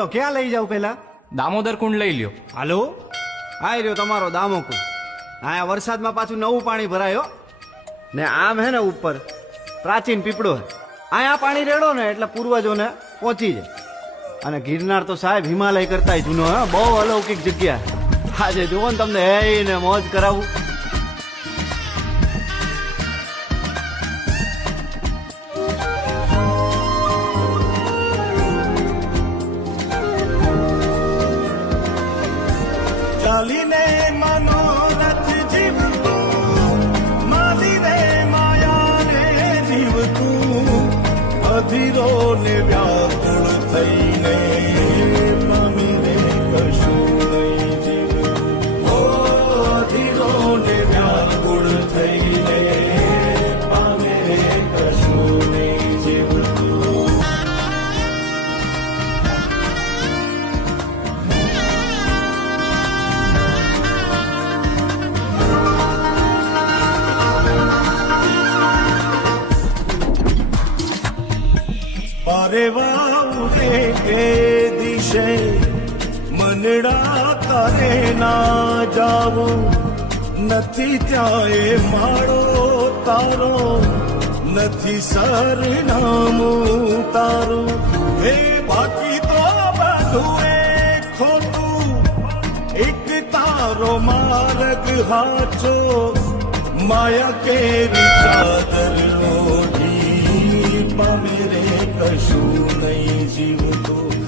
લો, ક્યાં લઈ જાવ પેલા? દામોદર કુંડ લઈ લ્યો. હાલો, આ રહ્યો તમારો દામોકુંડ. આ વરસાદમાં પાછું નવું પાણી ભરાયો ને આમ હે ને ઉપર પ્રાચીન પીપળો હે. આ પાણી રેડો ને એટલે પૂર્વજોને પહોંચી જાય. અને ગિરનાર તો સાહેબ હિમાલય કરતાય જૂનો હે, બહુ અલૌકિક જગ્યા. આજે જુઓ ને તમને હે ને મોજ કરાવું. ચાલીને મનોરથ જીવતું, માલીને માયાને જીવતું, અધીરો ને વ્યાકુળ થઈને પામીને કશું નહીં જીવતું. ઓ અધીરો ને વ્યાકુળ થઈને પામે કશું નહીં જીવતું. પારેવાઉરે એ દિશે મનડા તારે ના જાવું, નથી ત્યાં એ માળો તારો, નથી સરનામું તારું. હે બાકી તો બધું એ ખોટું, એક તારો માર્ગ હાચો, માયા કેરી ચાદર ઓઢી પામે રે કશું નહીં જીવતું.